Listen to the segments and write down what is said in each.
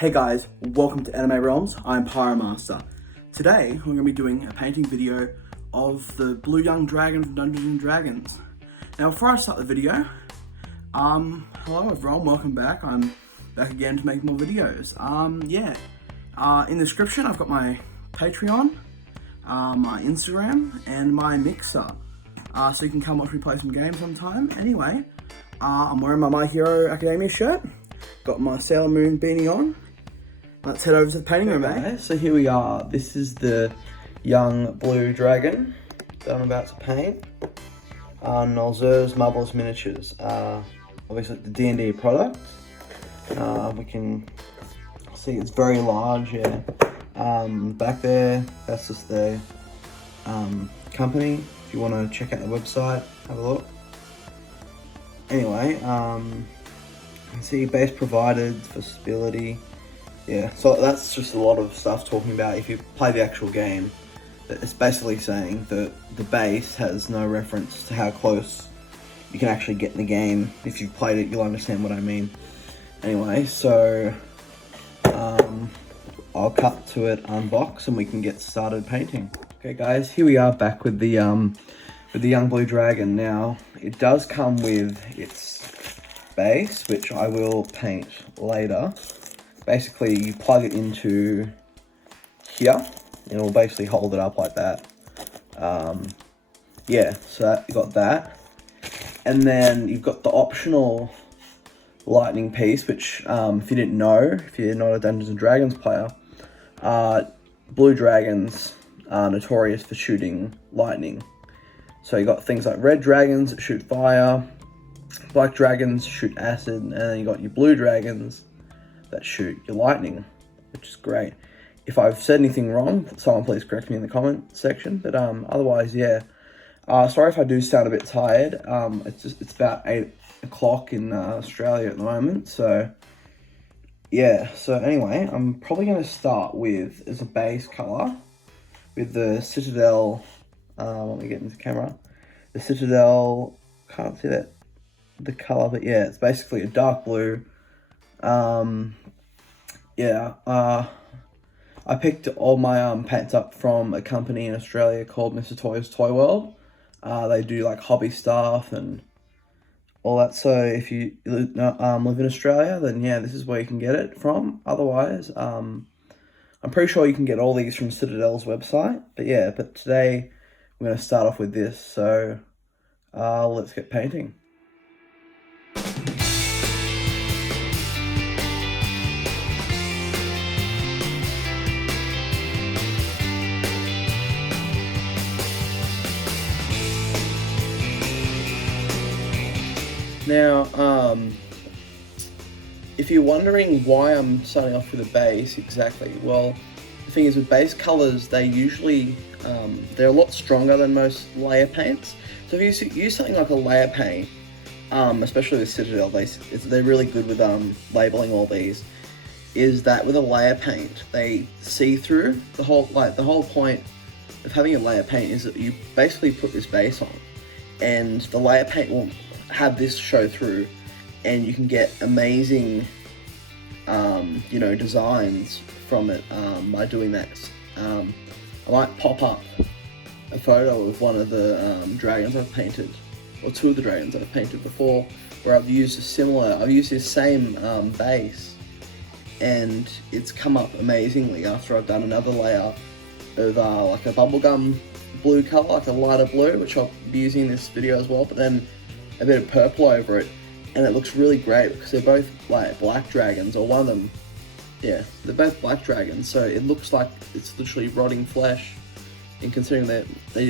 Hey guys, welcome to Anime Realms. I'm Pyromaster. Today we're going to be doing a painting video of the blue young dragon from Dungeons and Dragons. Now before I start the video, hello everyone, welcome back. I'm back again to make more videos. In the description I've got my Patreon, my Instagram, and my Mixer. So you can come watch me play some games sometime. Anyway, I'm wearing my My Hero Academia shirt. Got my Sailor Moon beanie on. Let's head over to the painting room, eh? So here we are. This is the young blue dragon that I'm about to paint. Nolzur's Marvelous Miniatures. Obviously the D&D product. We can see it's very large, yeah. Back there, that's just their company. If you want to check out the website, have a look. Anyway, you can see base provided for stability. Yeah, so that's just a lot of stuff talking about if you play the actual game. It's basically saying that the base has no reference to how close you can actually get in the game. If you've played it, you'll understand what I mean. Anyway, so I'll cut to it, unbox, and we can get started painting. Okay guys, here we are back with the young blue dragon. Now, it does come with its base, which I will paint later. Basically, you plug it into here, and it'll basically hold it up like that. Yeah, so you got that. And then you've got the optional lightning piece, which, if you didn't know, if you're not a Dungeons and Dragons player, blue dragons are notorious for shooting lightning. So you got things like red dragons that shoot fire, black dragons shoot acid, and then you got your blue dragons that shoot your lightning, which is great. If I've said anything wrong, someone please correct me in the comment section, but otherwise, yeah. Sorry if I do sound a bit tired. It's about 8 o'clock in Australia at the moment, so yeah. So anyway, I'm probably going to start with, as a base color, with the Citadel. Let me get into the camera. The Citadel, can't see that the color, but yeah, it's basically a dark blue. I picked all my paints up from a company in Australia called Mr. Toy's Toy World. They do like hobby stuff and all that. So if you live in Australia, then yeah, this is where you can get it from. Otherwise, I'm pretty sure you can get all these from Citadel's website. But yeah, but today I'm going to start off with this. So let's get painting. Now, if you're wondering why I'm starting off with a base, exactly, well, the thing is with base colors, they usually, they're a lot stronger than most layer paints. So if you use something like a layer paint, especially with Citadel, they're really good with labeling all these, is that with a layer paint, they see through. The whole point of having a layer paint is that you basically put this base on, and the layer paint will have this show through, and you can get amazing designs from it by doing that. I might pop up a photo of one of the dragons I've painted, or two of the dragons I've painted before, where I've used this same base, and it's come up amazingly after I've done another layer of like a bubblegum blue color, like a lighter blue, which I'll be using in this video as well, but then a bit of purple over it, and it looks really great because they're both like black dragons, or one of them, yeah, they're both black dragons, so it looks like it's literally rotting flesh. And considering that they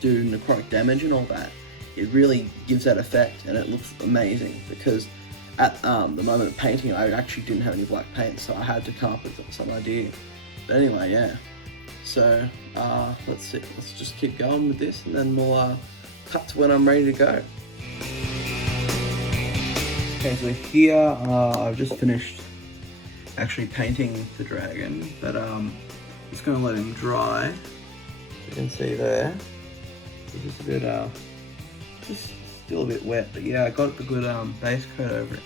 do necrotic damage and all that, it really gives that effect, and it looks amazing. Because at the moment of painting, I actually didn't have any black paint, so I had to come up with some idea. But anyway, yeah. So let's see. Let's just keep going with this, and then we'll cut to when I'm ready to go. Okay, so here I've just finished actually painting the dragon, but just gonna let him dry. As you can see there, it's just a bit just still a bit wet, but yeah, I got the good base coat over it.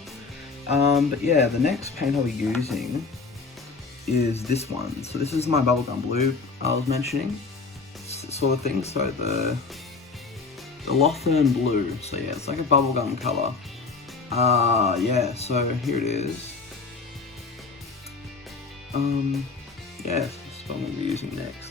But yeah, the next paint I'll be using is this one. So this is my bubblegum blue I was mentioning, sort of thing. So the Lothern blue. So yeah, it's like a bubblegum color. Yeah, so here it is. Yeah, this is what I'm gonna be using next.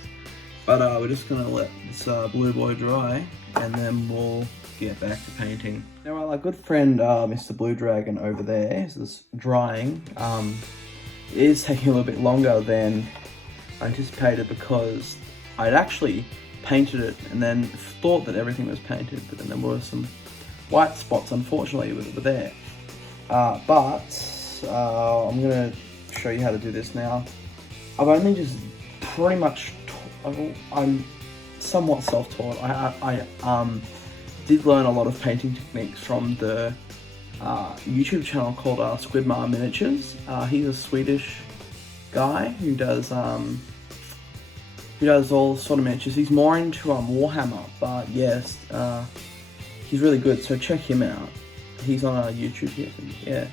But we're just gonna let this blue boy dry, and then we'll get back to painting. Now our good friend Mr. Blue Dragon over there is drying. It is taking a little bit longer than I anticipated because I'd actually painted it and then thought that everything was painted, but then there were some white spots, unfortunately, were there. But I'm gonna show you how to do this now. I've only just pretty much, I'm somewhat self-taught. I did learn a lot of painting techniques from the YouTube channel called Squidmar Miniatures. He's a Swedish guy who does all sort of miniatures. He's more into Warhammer, but yes, he's really good. So check him out. He's on YouTube here. Yeah.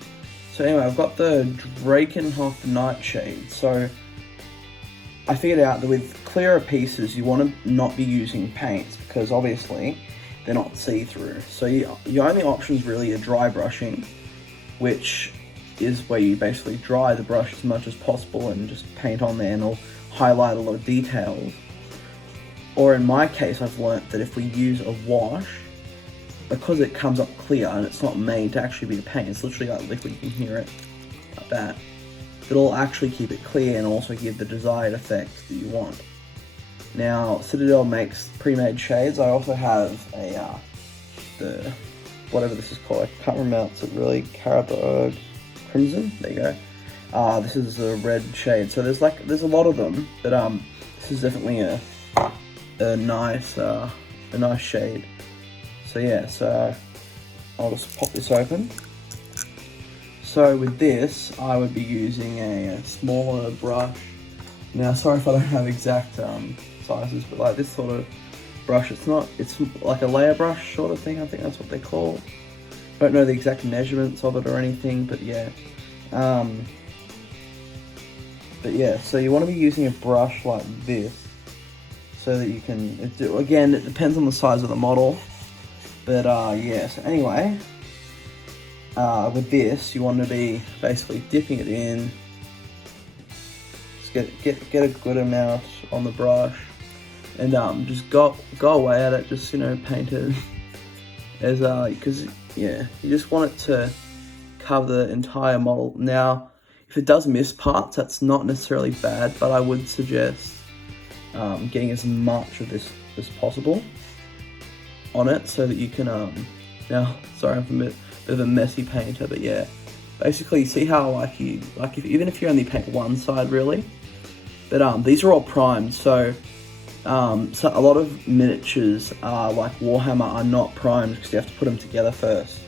So anyway, I've got the Drakenhof Nightshade. So I figured out that with clearer pieces, you want to not be using paints because obviously they're not see-through. So your only options really are dry brushing, which is where you basically dry the brush as much as possible and just paint on there and it'll highlight a lot of details. Or in my case, I've learnt that if we use a wash, because it comes up clear and it's not made to actually be a paint, it's literally like liquid, you can hear it, like that. It'll actually keep it clear and also give the desired effect that you want. Now, Citadel makes pre-made shades. I also have the whatever this is called. I can't remember. It's really Carabog Crimson. There you go. This is a red shade. So there's a lot of them, but this is definitely a nice shade. So yeah, so I'll just pop this open. So with this, I would be using a smaller brush. Now, sorry if I don't have exact sizes, but like this sort of brush, it's like a layer brush sort of thing. I think that's what they're called. I don't know the exact measurements of it or anything, but yeah. So you want to be using a brush like this so that you can, again, it depends on the size of the model. But yeah, so anyway, with this, you want to be basically dipping it in. Just get a good amount on the brush, and just go away at it. Just paint it as because yeah, you just want it to cover the entire model. Now, if it does miss parts, that's not necessarily bad, but I would suggest getting as much of this as possible on it so that you can now, sorry, I'm a bit of a messy painter, but yeah, basically see how even if you only paint one side really, but these are all primed, so a lot of miniatures like Warhammer are not primed because you have to put them together first.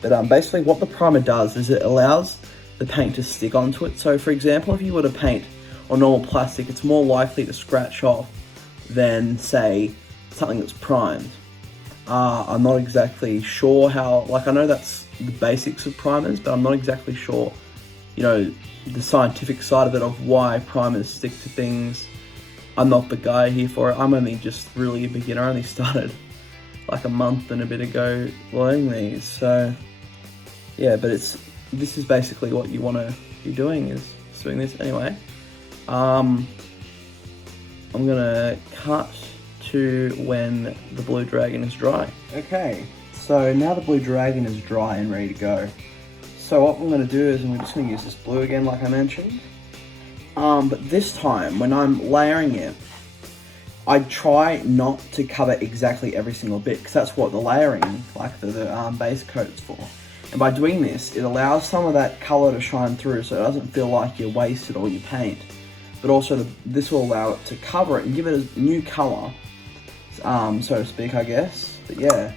But basically what the primer does is it allows the paint to stick onto it. So for example, if you were to paint on normal plastic, it's more likely to scratch off than say something that's primed. I'm not exactly sure how, I know that's the basics of primers, but I'm not exactly sure, the scientific side of it, of why primers stick to things. I'm not the guy here for it. I'm only just really a beginner. I only started like a month and a bit ago learning these. So yeah, but this is basically what you want to be doing, is doing this anyway. I'm gonna cut to when the blue dragon is dry. Okay, so now the blue dragon is dry and ready to go. So what I'm going to do is I'm just going to use this blue again, like I mentioned. But this time, when I'm layering it, I try not to cover exactly every single bit, because that's what the layering, like the base coat's for. And by doing this, it allows some of that colour to shine through, so it doesn't feel like you wasted all your paint. But also, this will allow it to cover it and give it a new colour, so to speak, I guess. But yeah,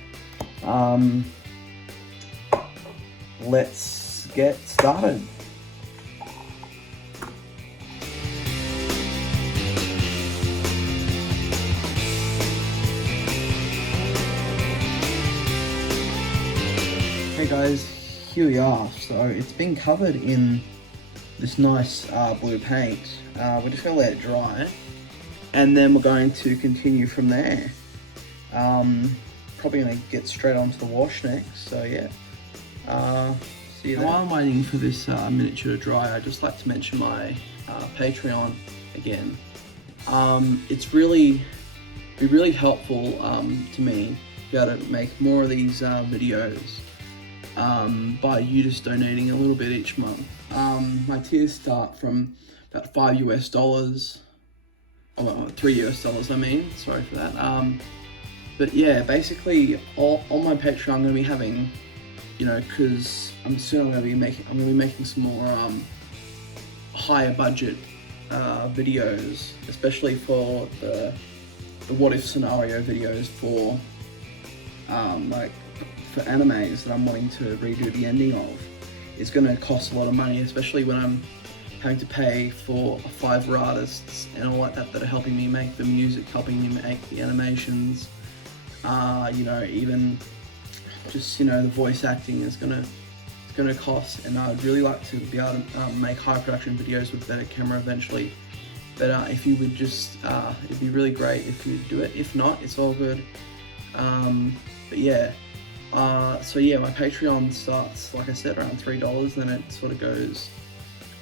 let's get started. Hey guys, here we are. So it's been covered in this nice blue paint. We're just going to let it dry, and then we're going to continue from there. Probably going to get straight onto the wash next, so yeah. See you there. While I'm waiting for this miniature to dry, I'd just like to mention my Patreon again. It's really helpful to me to be able to make more of these videos by you just donating a little bit each month. My tiers start from about $5 US, or $3 US, I mean, sorry for that. But yeah, basically on my Patreon I'm going to be having, you know, because I'm going to be making some more higher budget videos, especially for the what if scenario videos for like for animes that I'm wanting to redo the ending of. It's going to cost a lot of money, especially when I'm having to pay for 5 artists and all like that are helping me make the music, helping me make the animations. You know, even just, you know, the voice acting is gonna cost, and I'd really like to be able to make high production videos with better camera eventually. But if you would just, it'd be really great if you do it. If not, it's all good. But yeah, so yeah, my Patreon starts, like I said, around $3, then it sort of goes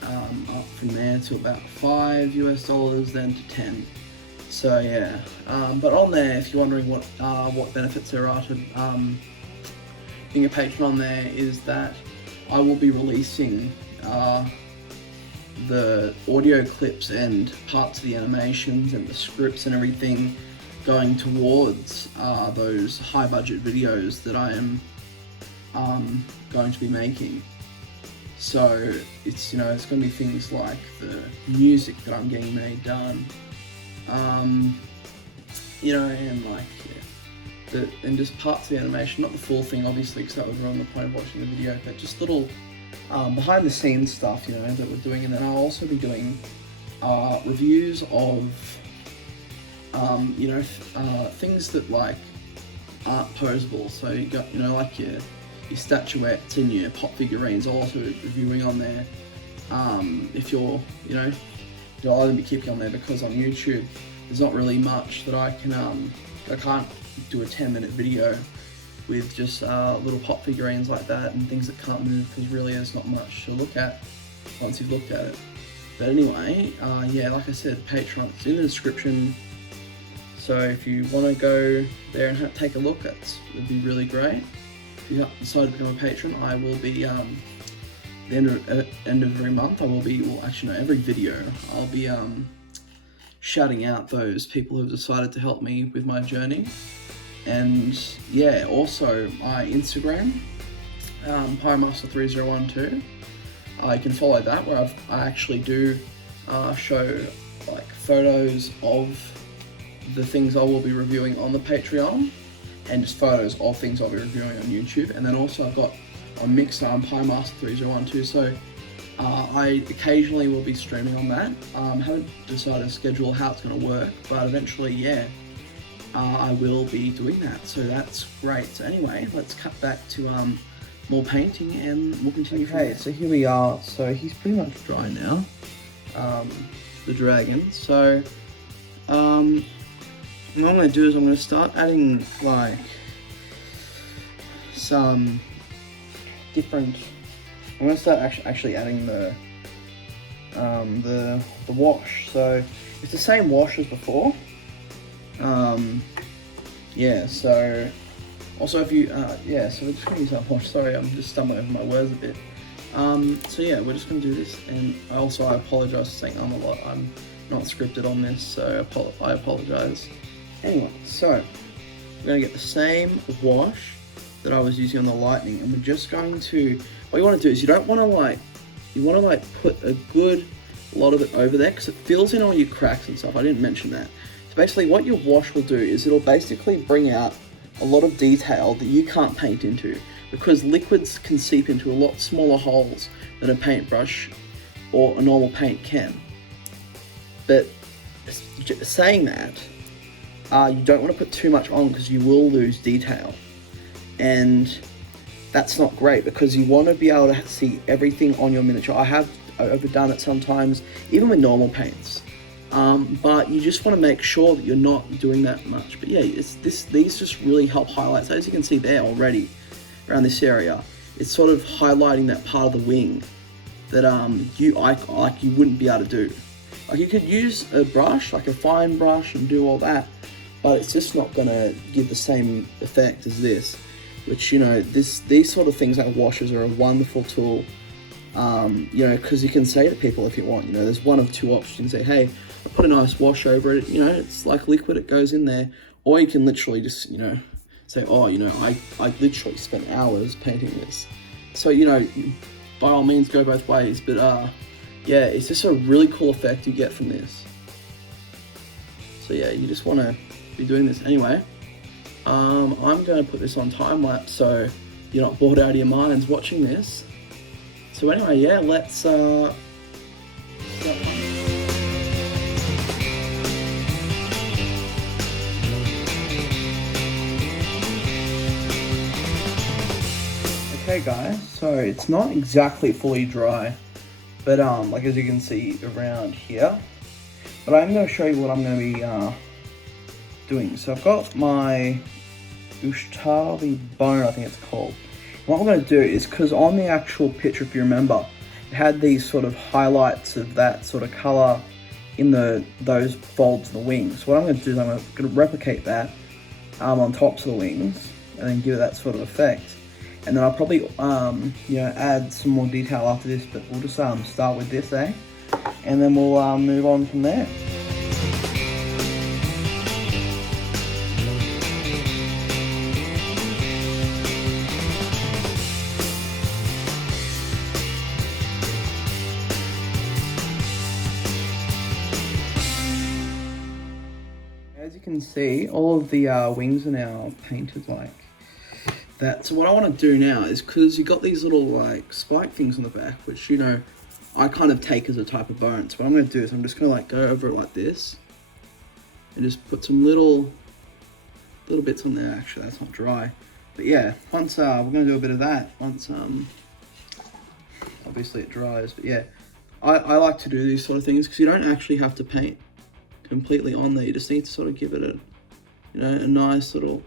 up from there to about $5 US, then to 10. So yeah, but on there, if you're wondering what benefits there are to being a patron on there, is that I will be releasing the audio clips and parts of the animations and the scripts and everything going towards those high budget videos that I am going to be making. So it's, you know, it's going to be things like the music that I'm getting made done, you know, and like, yeah, and just parts of the animation, not the full thing obviously, because that would ruin the point of watching the video, but just little behind the scenes stuff, you know, that we're doing. And then I'll also be doing reviews of you know, things that like aren't posable. So you got, you know, like your statuettes and your pop figurines. I'll also be reviewing on there. If you're, you know, I'll only be keeping on there because on YouTube there's not really much that I can I can't do a 10-minute video with just little pop figurines like that and things that can't move, because really there's not much to look at once you've looked at it. But anyway, yeah, like I said, Patreon's in the description, so if you want to go there and take a look, it'd be really great. If you decide to become a patron, I will be the end of every month, I will be, well actually no, every video, I'll be shouting out those people who have decided to help me with my journey. And yeah, also my Instagram, pyromaster3012, you can follow that, where I actually do show like photos of the things I will be reviewing on the Patreon, and just photos of things I'll be reviewing on YouTube. And then also I've got on Mixer, pyromaster3012, so I occasionally will be streaming on that. Haven't decided to schedule how it's going to work, but eventually, yeah, I will be doing that, so that's great. So anyway, let's cut back to more painting and we'll continue. Okay, so here we are. So he's pretty much dry now, the dragon. So what I'm going to do is I'm going to start adding like some different. I'm going to start actually adding the wash. So it's the same wash as before. Yeah, so also if you yeah, so we're just gonna use that wash. Sorry, I'm just stumbling over my words a bit. So yeah, we're just gonna do this, and I apologize for saying I'm not scripted on this, so I apologize. Anyway, so we're gonna get the same wash that I was using on the lightning, and we're just going to, what you want to do is you want to put a good lot of it over there, because it fills in all your cracks and stuff. I didn't mention that. So basically what your wash will do is it'll basically bring out a lot of detail that you can't paint into, because liquids can seep into a lot smaller holes than a paintbrush or a normal paint can. But saying that, you don't want to put too much on, because you will lose detail. And that's not great, because you want to be able to see everything on your miniature. I overdone it sometimes, even with normal paints. But you just want to make sure that you're not doing that much. But yeah, these just really help highlight. So as you can see there already, around this area, it's sort of highlighting that part of the wing that you wouldn't be able to do. Like, you could use a brush, like a fine brush, and do all that, but it's just not gonna give the same effect as this. Which, you know, these sort of things like washes are a wonderful tool. You know, because you can say to people if you want, you know, there's one of two options. You can say, hey, I put a nice wash over it, you know, it's like liquid, it goes in there. Or you can literally just, you know, say, oh, you know, I literally spent hours painting this. So, you know, by all means go both ways, but yeah, it's just a really cool effect you get from this. So yeah, you just want to be doing this anyway. I'm going to put this on time lapse so you're not bored out of your minds watching this. So anyway, yeah, let's start. Okay guys, so it's not exactly fully dry, but like as you can see around here, but I'm going to show you what I'm going to be doing. So I've got my Untitled bone, I think it's called. What I'm going to do is, because on the actual picture, if you remember, it had these sort of highlights of that sort of colour in those folds of the wings. So what I'm going to do is I'm going to replicate that on tops of the wings and then give it that sort of effect. And then I'll probably you know, add some more detail after this, but we'll just start with this, and then we'll move on from there. As you can see, all of the wings are now painted like that. So what I want to do now is, because you got these little like spike things on the back, which, you know, I kind of take as a type of bone. So what I'm going to do is I'm just going to like go over it like this and just put some little bits on there. Actually, that's not dry, but yeah, once we're going to do a bit of that once obviously it dries. But yeah, I like to do these sort of things because you don't actually have to paint completely on there. You just need to sort of give it a, you know, a nice little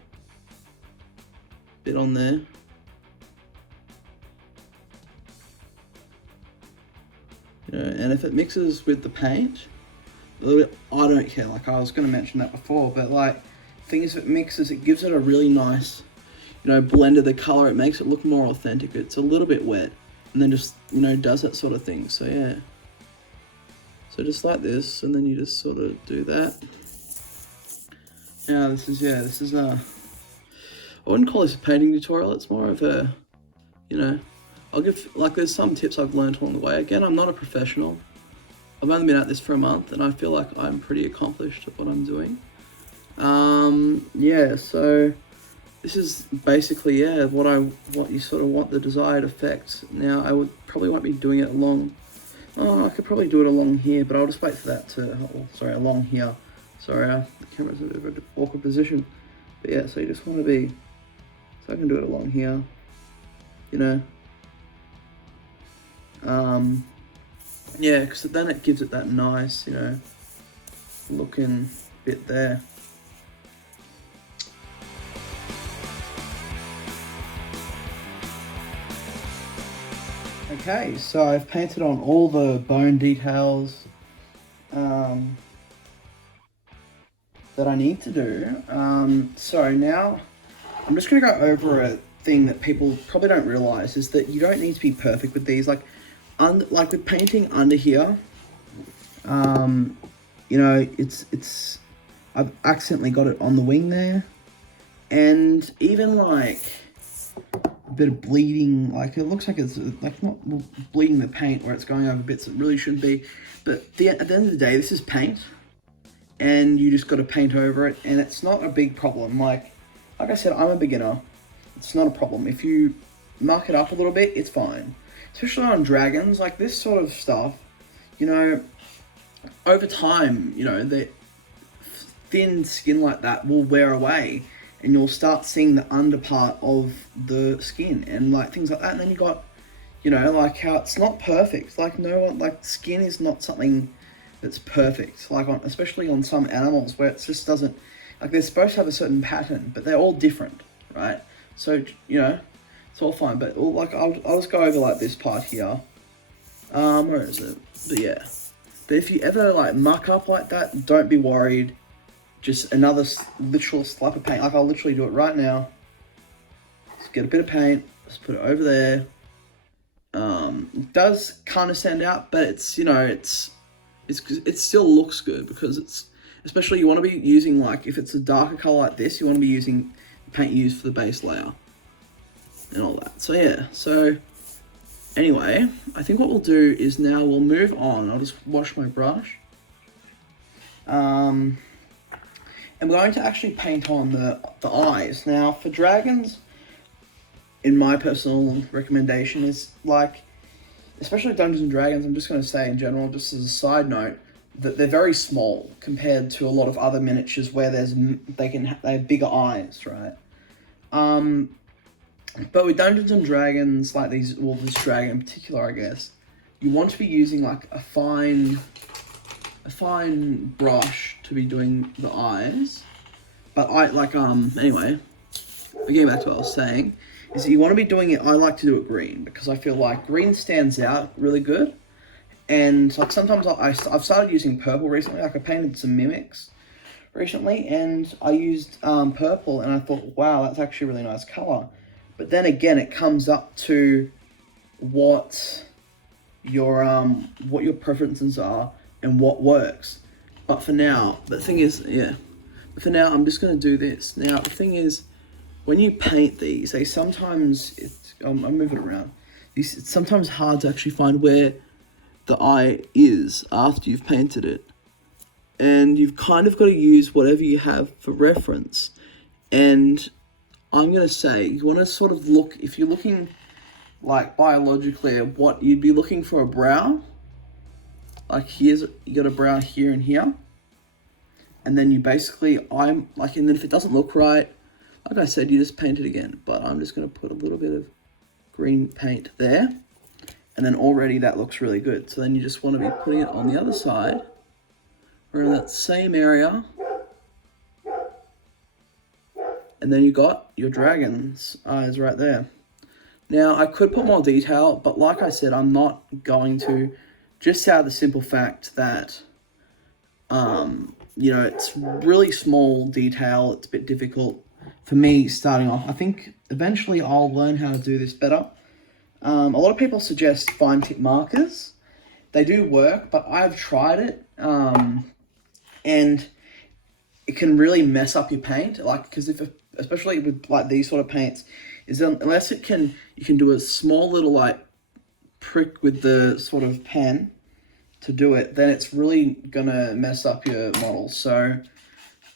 bit on there. You know, and if it mixes with the paint a little bit, I don't care. Like I was going to mention that before, but like, things if it mixes, it gives it a really nice, you know, blend of the color. It makes it look more authentic. It's a little bit wet, and then just, you know, does that sort of thing. So yeah. So just like this, and then you just sort of do that. Now this is I wouldn't call this a painting tutorial, it's more of a, you know, I'll give, like, there's some tips I've learned along the way. Again, I'm not a professional. I've only been at this for a month, and I feel like I'm pretty accomplished at what I'm doing. Yeah, so this is basically, yeah, what you sort of want, the desired effect. Now, I would probably won't be doing it along, I could probably do it along here, but I'll just wait for that to, oh, sorry, along here. Sorry, the camera's in a bit of an awkward position. But yeah, so you just want to be, so I can do it along here, you know. Yeah, because then it gives it that nice, you know, looking bit there. Okay, so I've painted on all the bone details that I need to do. So now I'm just going to go over a thing that people probably don't realize, is that you don't need to be perfect with these. Like with painting under here, you know, I've accidentally got it on the wing there, and even like a bit of bleeding, like it looks like it's like not bleeding the paint where it's going over bits that really shouldn't be. But at the end of the day, this is paint, and you just got to paint over it, and it's not a big problem. Like I said, I'm a beginner. It's not a problem. If you muck it up a little bit, it's fine. Especially on dragons, like this sort of stuff, you know, over time, you know, the thin skin like that will wear away, and you'll start seeing the under part of the skin and like things like that. And then you got, you know, like how it's not perfect. Like no one, like skin is not something that's perfect. Like especially on some animals where it just doesn't, like they're supposed to have a certain pattern, but they're all different, right? So, you know, it's all fine. But like I'll just go over like this part here. Where is it? But yeah. But if you ever like muck up like that, don't be worried. Just another literal slap of paint. Like I'll literally do it right now. Just get a bit of paint. Just put it over there. It does kind of stand out, but it's, you know, it still looks good because it's, especially you want to be using, like if it's a darker color like this, you want to be using paint used for the base layer and all that. So yeah, so anyway, I think what we'll do is now we'll move on. I'll just wash my brush. And we're going to actually paint on the eyes. Now for dragons, in my personal recommendation is like, especially Dungeons and Dragons, I'm just going to say in general, just as a side note, that they're very small compared to a lot of other miniatures where they have bigger eyes, right? But with Dungeons and Dragons, like these, well, this dragon in particular, I guess, you want to be using like a fine brush to be doing the eyes. But anyway, getting back to what I was saying, is that you want to be doing it, I like to do it green, because I feel like green stands out really good. And like sometimes I've started using purple recently, like I painted some mimics recently, and I used purple, and I thought, wow, that's actually a really nice color. But then again, it comes up to what your preferences are and what works. But for now, the thing is, for now, I'm just going to do this. Now, the thing is, when you paint these, they sometimes, I'll move it around. It's sometimes hard to actually find where the eye is after you've painted it. And you've kind of got to use whatever you have for reference. And I'm going to say, you want to sort of look, if you're looking like biologically at what you'd be looking for a brow, like you got a brow here and here. And then you basically, and then if it doesn't look right, like I said, you just paint it again. But I'm just going to put a little bit of green paint there. And then already that looks really good. So then you just want to be putting it on the other side, around that same area. And then you got your dragon's eyes right there. Now, I could put more detail, but like I said, I'm not going to, just out of the simple fact that, you know, it's really small detail. It's a bit difficult for me starting off. I think eventually I'll learn how to do this better. A lot of people suggest fine tip markers. They do work, but I've tried it, and it can really mess up your paint. Like, because especially with like these sort of paints, is unless you can do a small little like prick with the sort of pen to do it, then it's really gonna mess up your model. So,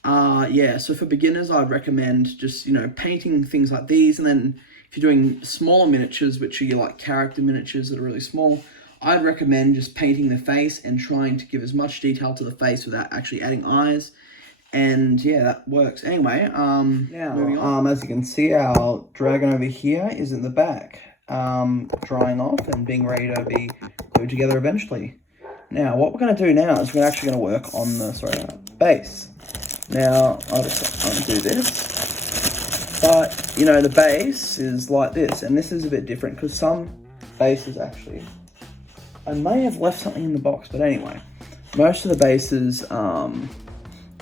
yeah. So for beginners, I'd recommend just, you know, painting things like these, and then if you're doing smaller miniatures, which are your like character miniatures that are really small, I'd recommend just painting the face and trying to give as much detail to the face without actually adding eyes. And yeah, that works. Anyway, now, moving on. As you can see, our dragon over here is in the back, drying off and being ready to be glued together eventually. Now, what we're going to do now is we're actually going to work on the base. Now, I'll just undo this. But, you know, the base is like this, and this is a bit different because some bases actually, I may have left something in the box, but anyway, most of the bases are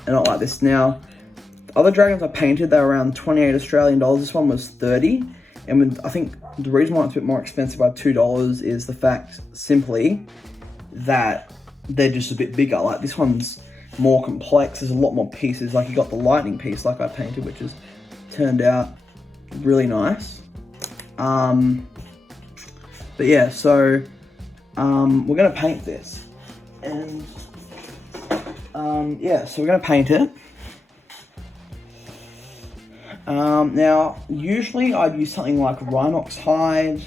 not like this. Now, the other dragons I painted, they were around 28 Australian dollars. This one was 30, and I think the reason why it's a bit more expensive by $2 is the fact simply that they're just a bit bigger. Like this one's more complex. There's a lot more pieces. Like you got the lightning piece, like I painted, which is turned out really nice. But yeah, so we're gonna paint this, and yeah, so we're gonna paint it. Now, usually I'd use something like rhinox hide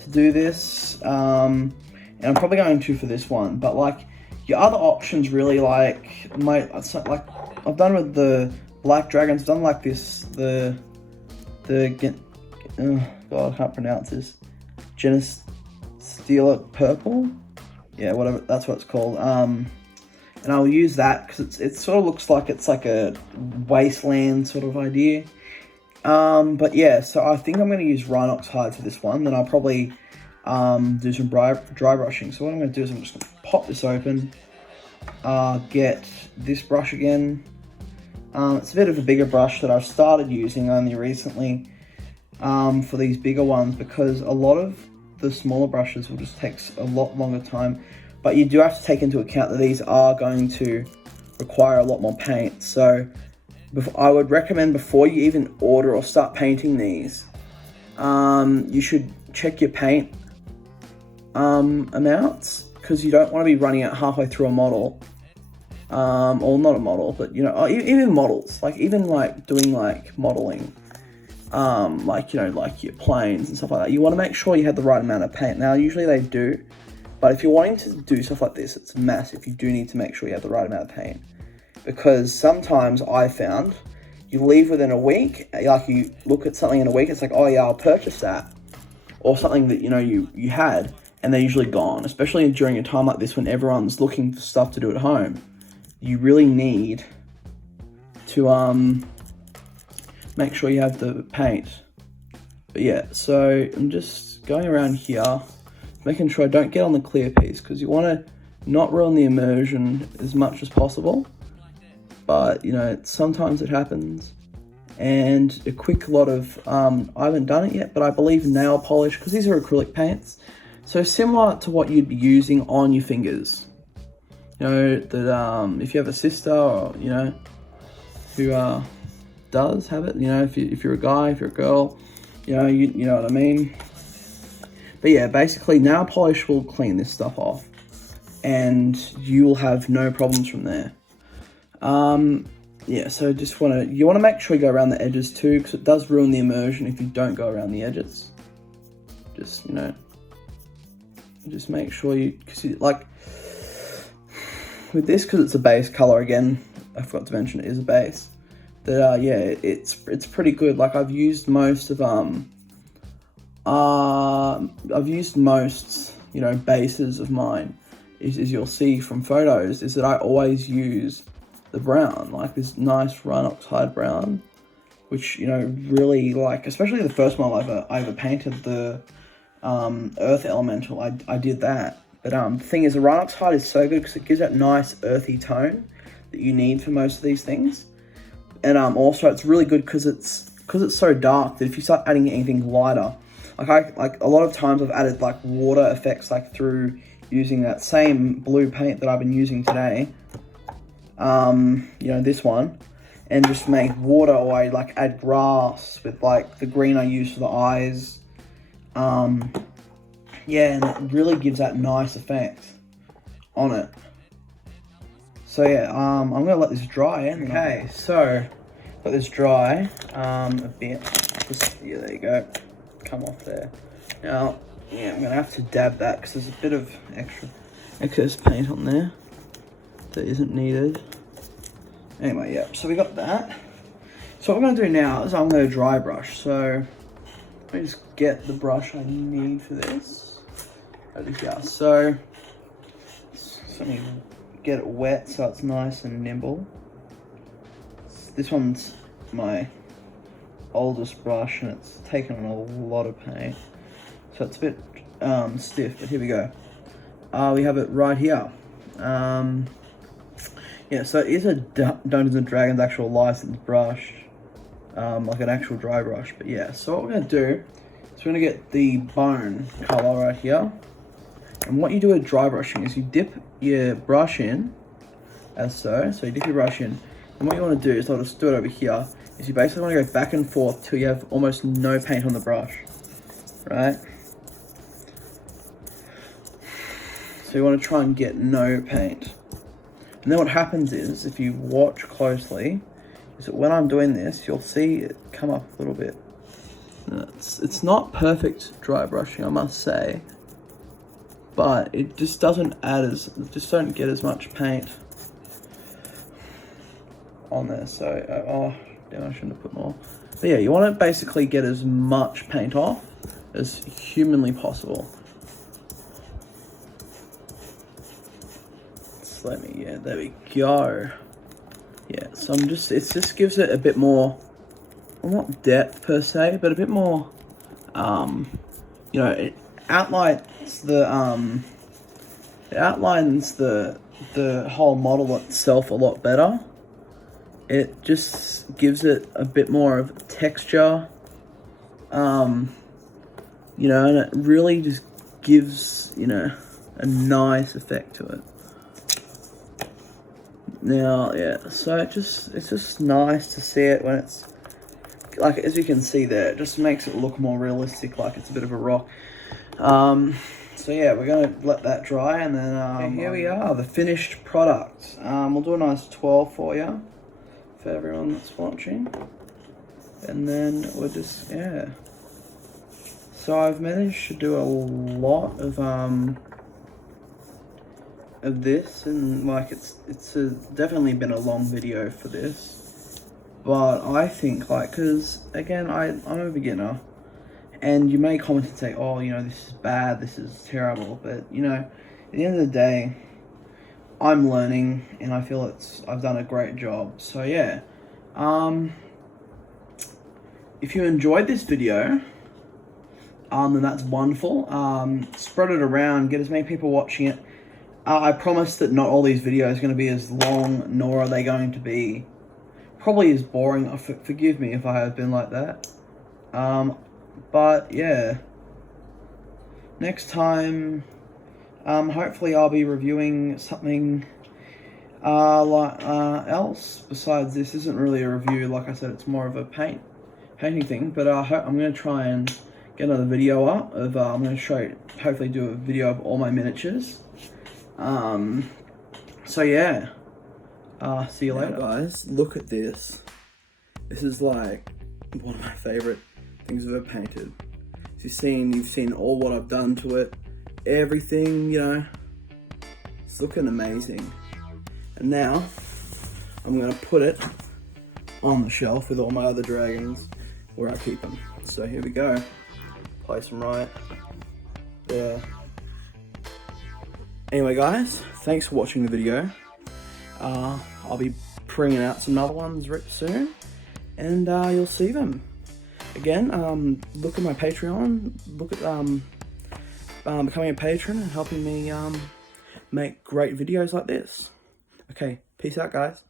to do this, and I'm probably going to for this one. But like your other options, really, like I've done with the black dragons, I've done like this, God, I can't pronounce this. Steeler Purple. Yeah, whatever, that's what it's called. And I'll use that because it sort of looks like it's like a wasteland sort of idea. But yeah, so I think I'm going to use Rhinox hide for this one. Then I'll probably do some dry brushing. So what I'm going to do is I'm just going to pop this open, get this brush again. It's a bit of a bigger brush that I've started using only recently for these bigger ones, because a lot of the smaller brushes will just take a lot longer time. But you do have to take into account that these are going to require a lot more paint. So I would recommend, before you even order or start painting these, you should check your paint amounts, because you don't want to be running out halfway through a model. Or not a model, but, you know, even models, like even like doing like modeling, like, you know, like your planes and stuff like that. You want to make sure you have the right amount of paint. Now, usually they do, but if you're wanting to do stuff like this, it's massive. You do need to make sure you have the right amount of paint, because sometimes I found you leave within a week, like you look at something in a week, it's like, oh yeah, I'll purchase that, or something that, you know, you had, and they're usually gone, especially during a time like this when everyone's looking for stuff to do at home. You really need to make sure you have the paint. But yeah, so I'm just going around here, making sure I don't get on the clear piece, because you want to not ruin the immersion as much as possible. But, you know, sometimes it happens. And a quick lot of, I haven't done it yet, but I believe nail polish, because these are acrylic paints. So similar to what you'd be using on your fingers. You know, that if you have a sister, or, you know, who does have it, you know, if you're a guy, if you're a girl, you know what I mean. But yeah, basically nail polish will clean this stuff off, and you will have no problems from there. Yeah, so you want to make sure you go around the edges too, because it does ruin the immersion if you don't go around the edges. Just, you know, just make sure because like with this, because it's a base color again, I forgot to mention it is a base, that yeah, it's pretty good. Like I've used most, you know, bases of mine, as you'll see from photos, is that I always use the brown, like this nice Rhinox hide brown, which, you know, really, like, especially the first one I ever painted, the Earth Elemental, I did that. But the thing is, the Rhinox hide is so good because it gives that nice earthy tone that you need for most of these things. And also it's really good because it's so dark that if you start adding anything lighter, like a lot of times I've added like water effects, like through using that same blue paint that I've been using today, you know, this one, and just make water, or I like add grass with like the green I use for the eyes. Yeah, and it really gives that nice effect on it. So yeah, I'm gonna let this dry. Okay, so let this dry a bit. Yeah, there you go. Come off there. Now, yeah, I'm gonna have to dab that because there's a bit of excess paint on there that isn't needed. Anyway, yeah, so we got that. So what I'm gonna do now is I'm gonna dry brush. So let me just get the brush I need for this over here. So let me get it wet so it's nice and nimble. This one's my oldest brush and it's taken on a lot of paint, so it's a bit stiff, but here we go. We have it right here. Yeah, so it is a Dungeons and Dragons actual licensed brush, like an actual dry brush. But yeah, so what we're gonna do is we're gonna get the bone color right here. And what you do with dry brushing is you dip your brush in, as so. So you dip your brush in, and what you want to do is, I'll just do it over here, is you basically want to go back and forth till you have almost no paint on the brush, right? So you want to try and get no paint. And then what happens is, if you watch closely, is that when I'm doing this, you'll see it come up a little bit. It's not perfect dry brushing, I must say, but it just doesn't don't get as much paint on there. So, oh damn, I shouldn't have put more. But yeah, you want to basically get as much paint off as humanly possible. Just let me, yeah, there we go. Yeah, so it just gives it a bit more, well, not depth per se, but a bit more, you know, it outlines the whole model itself a lot better. It just gives it a bit more of texture, you know, and it really just gives, you know, a nice effect to it. Now, yeah, so it's just nice to see it when it's, like, as you can see there, it just makes it look more realistic, like it's a bit of a rock. So yeah, we're gonna let that dry, and then okay, here we are, the finished product. We'll do a nice 12 for you, for everyone that's watching. And then we'll just, yeah. So I've managed to do a lot of this, and like it's definitely been a long video for this, but I think, like, because again, I'm a beginner, and you may comment and say, oh, you know, this is bad, this is terrible, but you know, at the end of the day, I'm learning, and I feel I've done a great job. So yeah, if you enjoyed this video, then that's wonderful. Spread it around, get as many people watching it. I promise that not all these videos are going to be as long, nor are they going to be probably as boring. Forgive me if I have been like that. But yeah, next time, hopefully I'll be reviewing something else besides this. Isn't really a review, like I said, it's more of a painting thing. But I'm going to try and get another video up of I'm going to hopefully do a video of all my miniatures. So yeah, see you later. Now guys, look at this. This is like one of my favorite things I've ever painted. You've seen all what I've done to it, everything, you know, it's looking amazing. And now I'm gonna put it on the shelf with all my other dragons where I keep them. So here we go, place them right there. Anyway guys, thanks for watching the video. I'll be bringing out some other ones soon, and you'll see them. Again, look at my Patreon, look at becoming a patron and helping me make great videos like this. Okay, peace out guys.